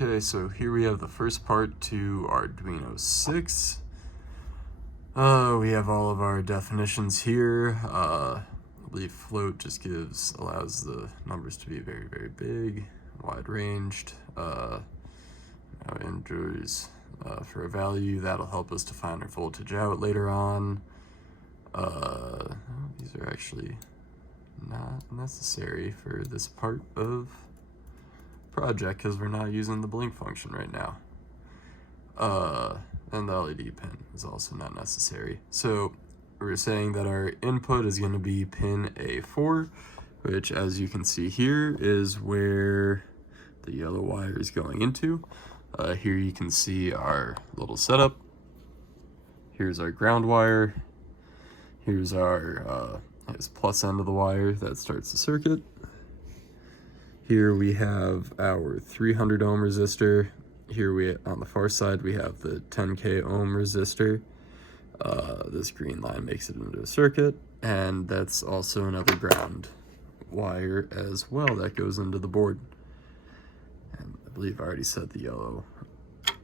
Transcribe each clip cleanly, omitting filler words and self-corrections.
Okay, so here we have the first part to Arduino 6. We have all of our definitions here. I believe float just allows the numbers to be very, very big, wide-ranged. Now integers for a value that'll help us define our voltage out later on. These are actually not necessary for this part of project because we're not using the blink function right now. And the LED pin is also not necessary. So we're saying that our input is going to be pin A4, which, as you can see here, is where the yellow wire is going into. Here you can see our little setup. Here's our ground wire. Here's our plus end of the wire that starts the circuit. Here we have our 300 ohm resistor. Here on the far side we have the 10k ohm resistor. This green line makes it into a circuit, and that's also another ground wire as well that goes into the board. And I believe I already said the yellow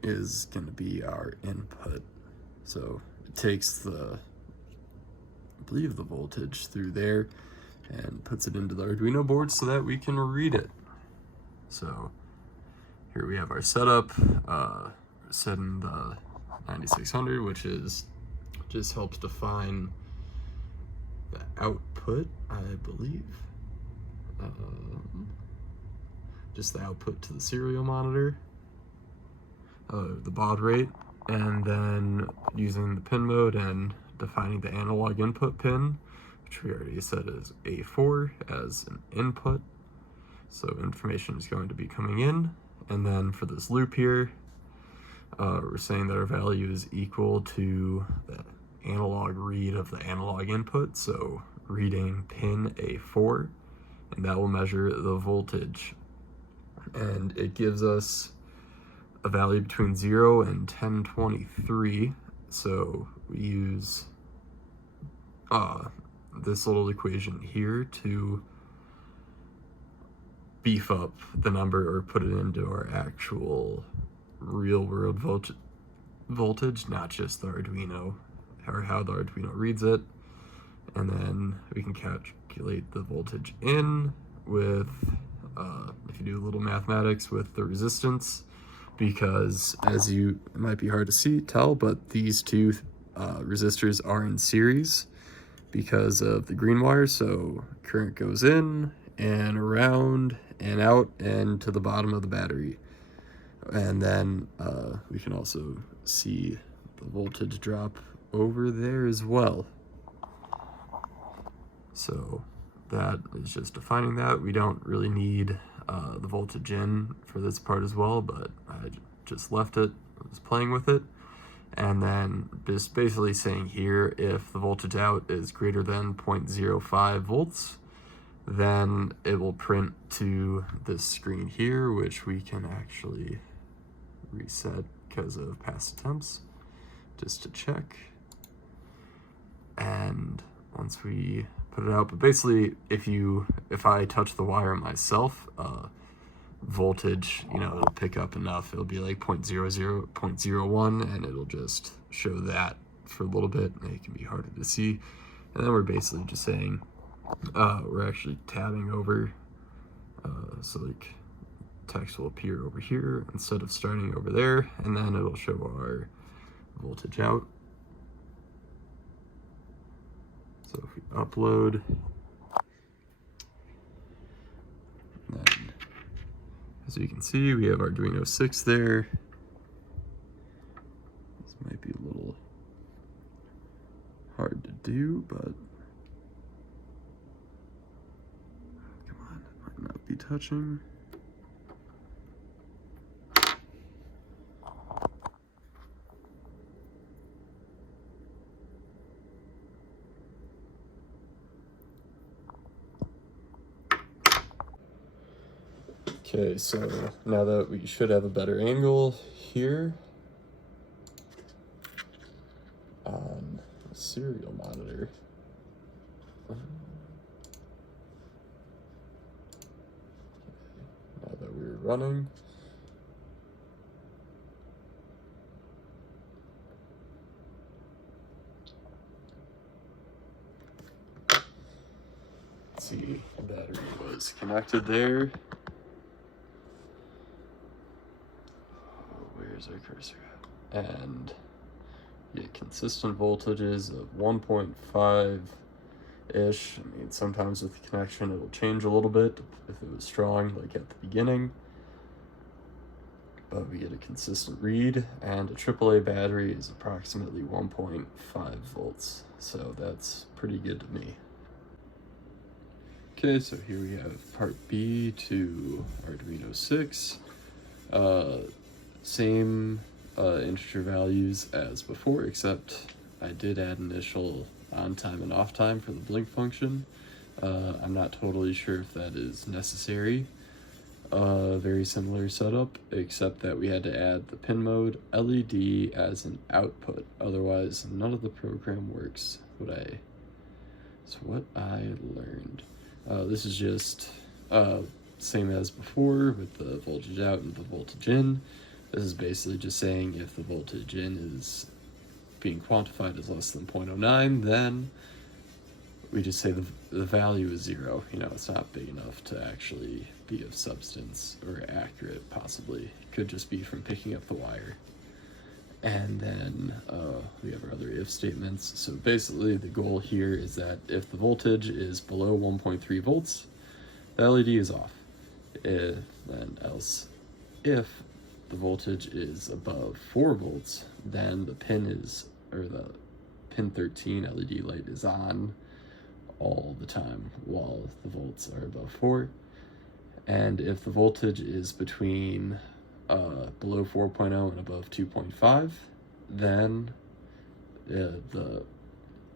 is going to be our input. So it takes the voltage through there and puts it into the Arduino board so that we can read it. So here we have our setup, setting the 9600, which just helps define the output, I believe. Just the output to the serial monitor, the baud rate, and then using the pin mode and defining the analog input pin, which we already said is A4 as an input. So information is going to be coming in. And then for this loop here, we're saying that our value is equal to the analog read of the analog input. So reading pin A4, and that will measure the voltage. And it gives us a value between 0 and 1023. So we use this little equation here to beef up the number or put it into our actual real world voltage, not just the Arduino or how the Arduino reads it. And then we can calculate the voltage in with, if you do a little mathematics with the resistance, because as it might be hard to tell, but these two resistors are in series because of the green wire. So current goes in and around and out and to the bottom of the battery. And then we can also see the voltage drop over there as well. So that is just defining that. We don't really need the voltage in for this part as well, but I just left it, I was playing with it. And then just basically saying here, if the voltage out is greater than 0.05 volts, then it will print to this screen here, which we can actually reset because of past attempts, just to check. And once we put it out, but basically if I touch the wire myself, voltage, it'll pick up enough. It'll be like 0.00, 0.01, and it'll just show that for a little bit, and it can be harder to see. And then we're basically just saying, we're actually tabbing over, so like text will appear over here instead of starting over there, and then it'll show our voltage out. So if we upload, then as you can see, we have Arduino 6 there. This might be a little hard to do, but come on, it might not be touching. Okay, so now that we should have a better angle here on the serial monitor. Now that we're running, see, the battery was connected there. Where's our cursor at? And you get consistent voltages of 1.5-ish. I mean, sometimes with the connection it'll change a little bit if it was strong, like at the beginning. But we get a consistent read, and a AAA battery is approximately 1.5 volts. So that's pretty good to me. Okay, so here we have part B to Arduino 6. Same integer values as before, except I did add initial on time and off time for the blink function. I'm not totally sure if that is necessary. Very similar setup, except that we had to add the pin mode LED as an output. Otherwise, none of the program works. What I learned. This is just same as before with the voltage out and the voltage in. This is basically just saying if the voltage in is being quantified as less than 0.09, then we just say the value is 0. You know, it's not big enough to actually be of substance or accurate, possibly. It could just be from picking up the wire. And then we have our other if statements. So basically the goal here is that if the voltage is below 1.3 volts, the LED is off. If the voltage is above 4 volts, then the pin 13 LED light is on all the time while the volts are above 4. And if the voltage is between below 4.0 and above 2.5, then the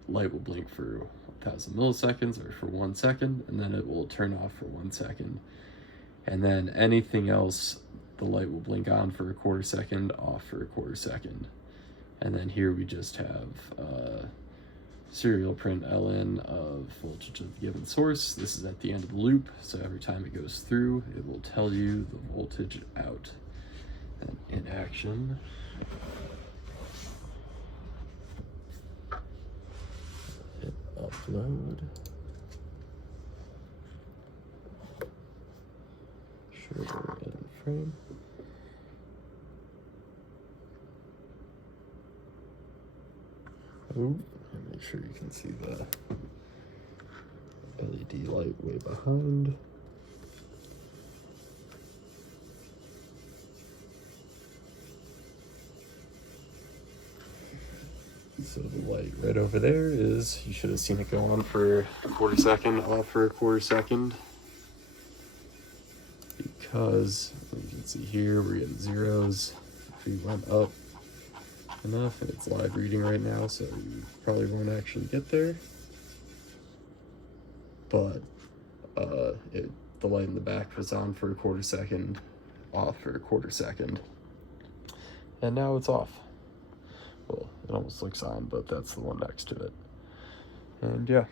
light will blink for 1,000 milliseconds or for 1 second, and then it will turn off for 1 second. And then anything else, the light will blink on for a 1/4 second, off for a 1/4 second. And then here we just have serial print ln of voltage of the given source. This is at the end of the loop, so every time it goes through, it will tell you the voltage out. And in action, hit upload. Sure, edit frame. Make sure you can see the LED light way behind. So the light right over there is, you should have seen it go on for a 1/4 second, off for a 1/4 second. Because, you can see here, we're getting zeros. If we went up enough, and it's live reading right now, so you probably won't actually get there. But the light in the back was on for a 1/4 second, off for a 1/4 second, and now it's off. Well, it almost looks on, but that's the one next to it. And yeah.